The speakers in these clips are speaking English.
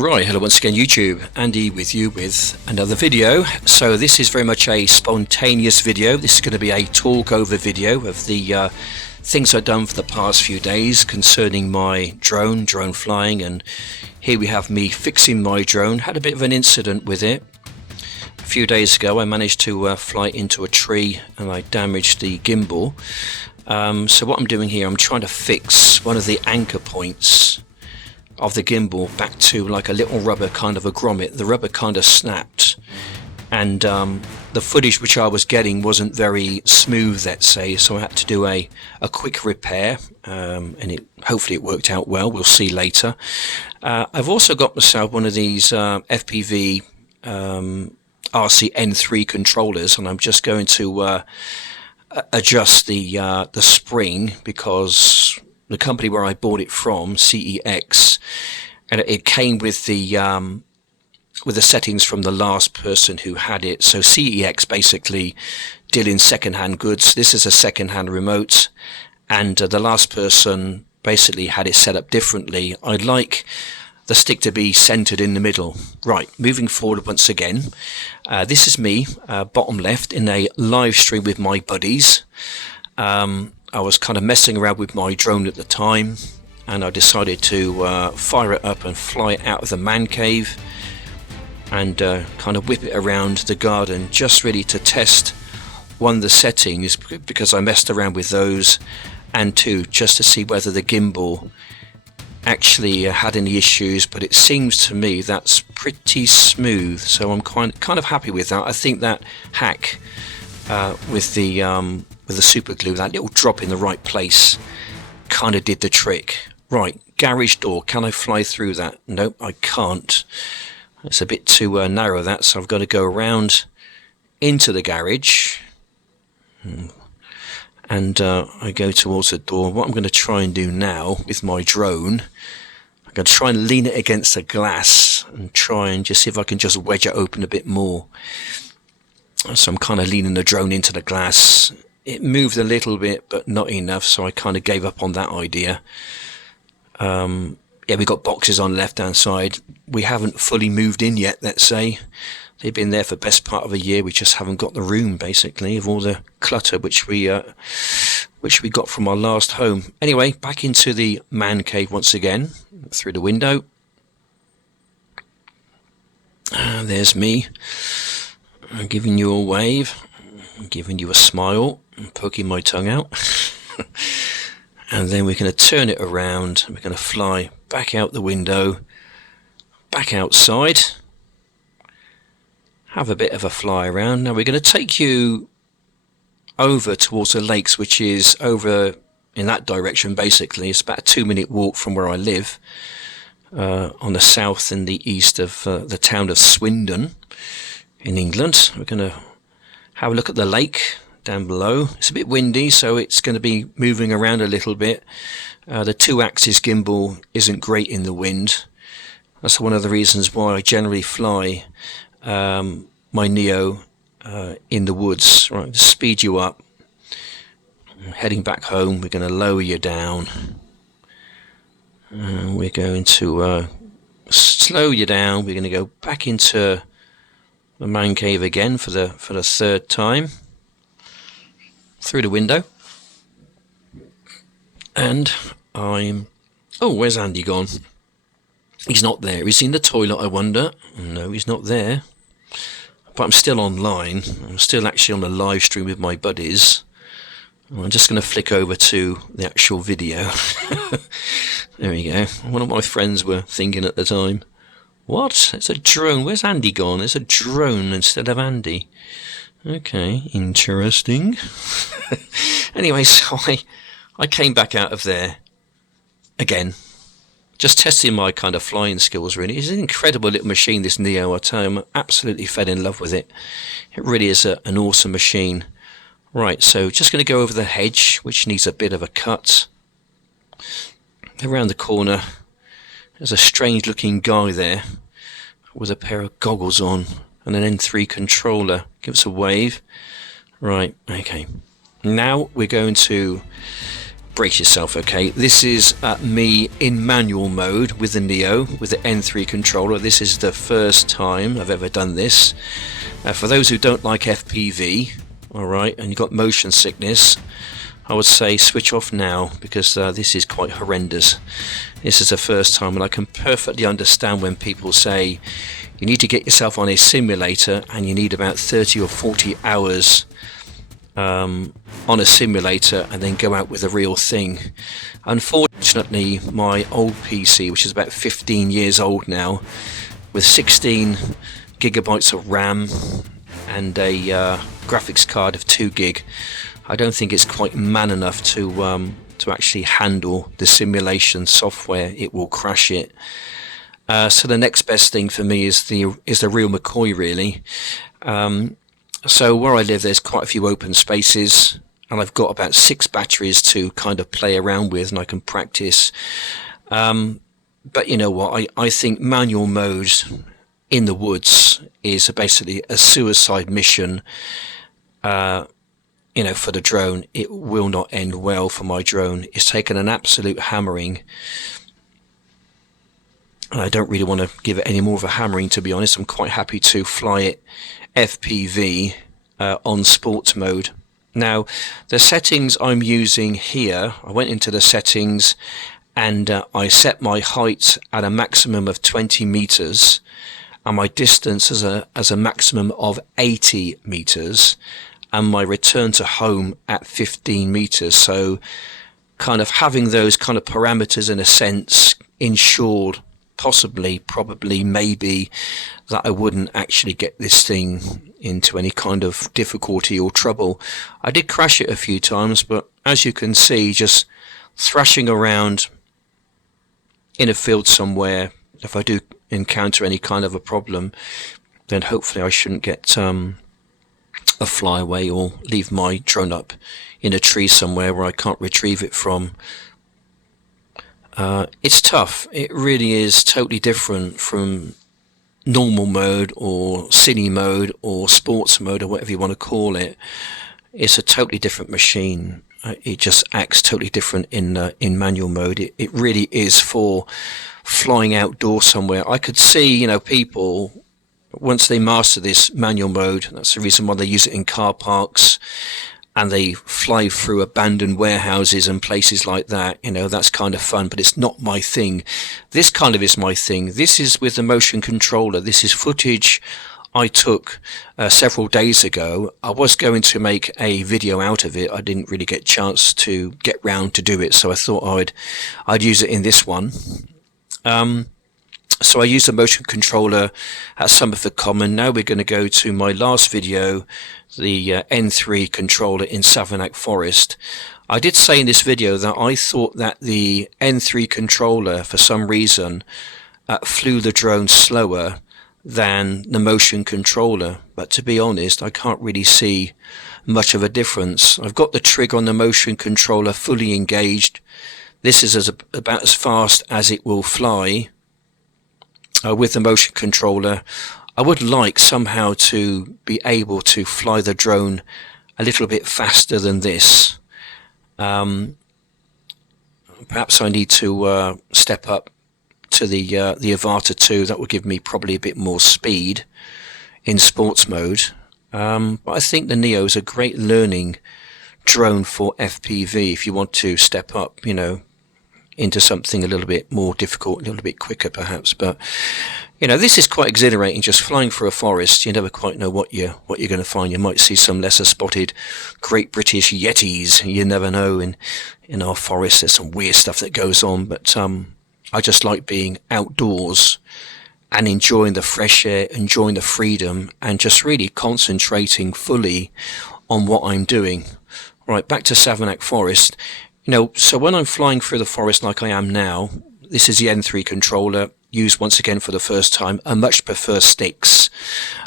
Right, hello once again YouTube, Andy with you with another video. So this is very much a spontaneous video. This is going to be a talk over video of the things I've done for the past few days concerning my drone flying, and here we have me fixing my drone. Had a bit of an incident with it. A few days ago I managed to fly into a tree and I damaged the gimbal. So what I'm doing here, I'm trying to fix one of the anchor points of the gimbal back to like a little rubber kind of a grommet. The rubber kind of snapped, and the footage which I was getting wasn't very smooth, let's say, so I had to do a quick repair, and hopefully it worked out well. We'll see later. I've also got myself one of these FPV RCN3 controllers, and I'm just going to adjust the spring, because the company where I bought it from, CEX, and it came with the settings from the last person who had it. So CEX basically deal in second-hand goods. This is a second-hand remote, and the last person basically had it set up differently. I'd like the stick to be centered in the middle. Right, moving forward once again. This is me, bottom left, in a live stream with my buddies. I was kind of messing around with my drone at the time, and I decided to fire it up and fly it out of the man cave and kind of whip it around the garden, just really to test one, the settings, because I messed around with those, and two, just to see whether the gimbal actually had any issues. But it seems to me that's pretty smooth, so I'm kind of happy with that. I think that hack with the super glue, that little drop in the right place, kind of did the trick. Right, garage door, can I fly through that? Nope, I can't. It's a bit too narrow, that, so I've got to go around into the garage, and I go towards the door. What I'm going to try and do now with my drone, I'm going to try and lean it against the glass and try and just see if I can just wedge it open a bit more. So I'm kind of leaning the drone into the glass. It moved a little bit, but not enough, so I kind of gave up on that idea. Yeah, we've got boxes on the left-hand side. We haven't fully moved in yet, let's say. They've been there for the best part of a year. We just haven't got the room, basically, of all the clutter which we got from our last home. Anyway, back into the man cave once again, through the window. There's me. I'm giving you a wave. I'm giving you a smile. I'm poking my tongue out. And then we're going to turn it around. We're going to fly back out the window, back outside, have a bit of a fly around. Now we're going to take you over towards the lakes, which is over in that direction. Basically, it's about a 2-minute walk from where I live, on the south and the east of the town of Swindon in England. We're going to have a look at the lake down below. It's a bit windy, so it's going to be moving around a little bit. The 2-axis gimbal isn't great in the wind. That's one of the reasons why I generally fly my Neo in the woods. Right, to speed you up. Heading back home, we're going to lower you down. We're going to slow you down. We're going to go back into the man cave again for the third time, through the window. And oh, where's Andy gone? He's not there. Is he in the toilet, I wonder? No, he's not there. But I'm still online. I'm still actually on the live stream with my buddies. I'm just going to flick over to the actual video. There we go. One of my friends were thinking at the time, what? It's a drone. Where's Andy gone? It's a drone instead of Andy. Okay, interesting. Anyway, so I came back out of there again, just testing my kind of flying skills, really. It's an incredible little machine, this Neo. I tell you, I'm absolutely fell in love with it. It really is an awesome machine. Right, so just going to go over the hedge, which needs a bit of a cut. Around the corner, there's a strange looking guy there with a pair of goggles on and an N3 controller. Give us a wave. Right, okay. Now we're going to brace yourself, okay? This is me in manual mode with the Neo, with the N3 controller. This is the first time I've ever done this. For those who don't like FPV, alright, and you've got motion sickness, I would say switch off now, because this is quite horrendous. This is the first time, and I can perfectly understand when people say you need to get yourself on a simulator and you need about 30 or 40 hours on a simulator and then go out with a real thing. Unfortunately, my old PC, which is about 15 years old now, with 16 gigabytes of RAM and a graphics card of 2 gig, I don't think it's quite man enough to actually handle the simulation software. It will crash it. So the next best thing for me is the real McCoy, really. So where I live, there's quite a few open spaces, and I've got about 6 batteries to kind of play around with, and I can practice. But you know what? I think manual mode in the woods is basically a suicide mission. For the drone. It will not end well for my drone. It's taken an absolute hammering. And I don't really want to give it any more of a hammering, to be honest. I'm quite happy to fly it FPV on sports mode. Now, the settings I'm using here, I went into the settings and I set my height at a maximum of 20 meters and my distance as a maximum of 80 meters and my return to home at 15 meters. So kind of having those kind of parameters in a sense ensured probably, maybe, that I wouldn't actually get this thing into any kind of difficulty or trouble. I did crash it a few times, but as you can see, just thrashing around in a field somewhere, if I do encounter any kind of a problem, then hopefully I shouldn't get a flyaway or leave my drone up in a tree somewhere where I can't retrieve it from. It's tough. It really is totally different from normal mode or cine mode or sports mode or whatever you want to call it. It's a totally different machine. It just acts totally different in manual mode. It really is for flying outdoors somewhere. I could see, people, once they master this manual mode, that's the reason why they use it in car parks, and they fly through abandoned warehouses and places like that. That's kind of fun, but it's not my thing. This kind of is my thing. This is with the motion controller. This is footage I took several days ago. I was going to make a video out of it. I didn't really get a chance to get round to do it, so I thought I'd use it in this one. So I used the motion controller at Somerford Common. Now we're going to go to my last video, the N3 controller in Savernake Forest. I did say in this video that I thought that the N3 controller, for some reason, flew the drone slower than the motion controller. But to be honest, I can't really see much of a difference. I've got the trigger on the motion controller fully engaged. This is about as fast as it will fly. With the motion controller, I would like somehow to be able to fly the drone a little bit faster than this. Perhaps I need to step up to the Avata 2. That would give me probably a bit more speed in sports mode. But I think the Neo is a great learning drone for FPV if you want to step up, into something a little bit more difficult, a little bit quicker perhaps. But this is quite exhilarating, just flying through a forest. You never quite know what you're going to find. You might see some lesser spotted Great British Yetis. You never know. In our forest there's some weird stuff that goes on, but I just like being outdoors and enjoying the fresh air, enjoying the freedom, and just really concentrating fully on what I'm doing. Right, back to Savernake Forest. So when I'm flying through the forest like I am now, this is the N3 controller, used once again for the first time. I much prefer sticks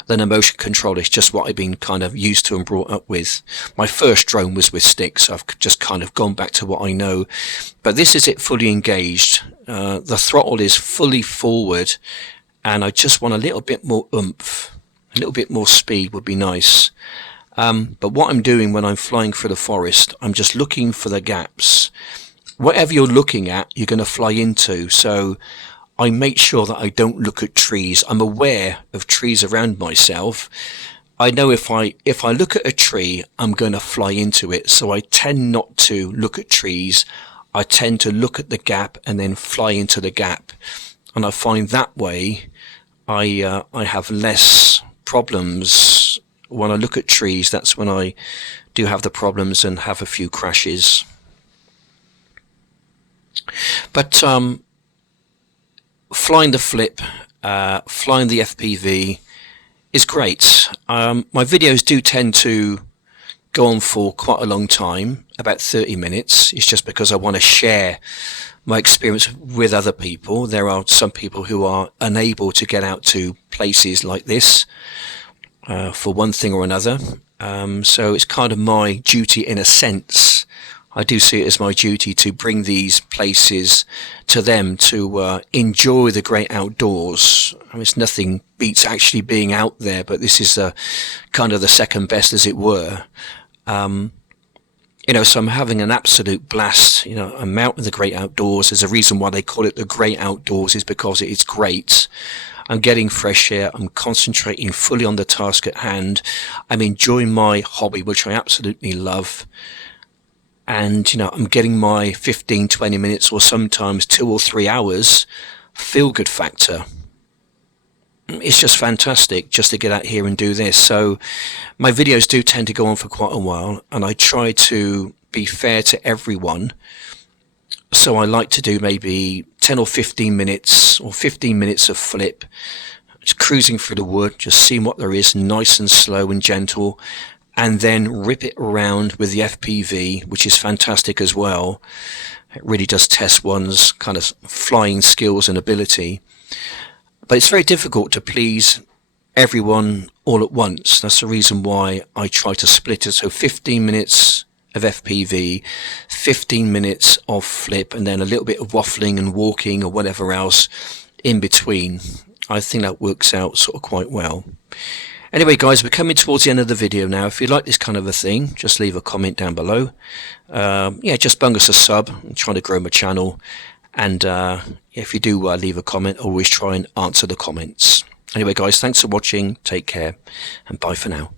than a motion controller. It's just what I've been kind of used to and brought up with. My first drone was with sticks. I've just kind of gone back to what I know. But this is it fully engaged. The throttle is fully forward, and I just want a little bit more oomph. A little bit more speed would be nice. But what I'm doing when I'm flying through the forest, I'm just looking for the gaps. whatever you're looking at, you're going to fly into. So I make sure that I don't look at trees. I'm aware of trees around myself. I know if I look at a tree, I'm going to fly into it. So I tend not to look at trees. I tend to look at the gap and then fly into the gap. And I find that way I have less problems. When I look at trees, that's when I do have the problems and have a few crashes. But flying the flip, flying the FPV is great. My videos do tend to go on for quite a long time, about 30 minutes. It's just because I want to share my experience with other people. There are some people who are unable to get out to places like this for one thing or another. So it's kind of my duty in a sense. I do see it as my duty to bring these places to them to enjoy the great outdoors. I mean, it's nothing beats actually being out there, but this is kind of the second best, as it were. You know, so I'm having an absolute blast. You know, I'm out in the great outdoors. There's a reason why they call it the great outdoors, is because it's great. I'm getting fresh air. I'm concentrating fully on the task at hand. I'm enjoying my hobby, which I absolutely love. And, you know, I'm getting my 15, 20 minutes or sometimes 2 or 3 hours feel-good factor. It's just fantastic just to get out here and do this. So my videos do tend to go on for quite a while, and I try to be fair to everyone. So I like to do maybe 10 or 15 minutes or 15 minutes of flip, just cruising through the wood, just seeing what there is, nice and slow and gentle, and then rip it around with the FPV, which is fantastic as well. It really does test one's kind of flying skills and ability. But it's very difficult to please everyone all at once. That's the reason why I try to split it. So 15 minutes of FPV, 15 minutes of flip, and then a little bit of waffling and walking or whatever else in between. I think that works out sort of quite well. Anyway, guys, we're coming towards the end of the video now. If you like this kind of a thing, just leave a comment down below. Yeah, just bung us a sub. I'm trying to grow my channel. And if you do leave a comment, always try and answer the comments. Anyway, guys, thanks for watching. Take care, and bye for now.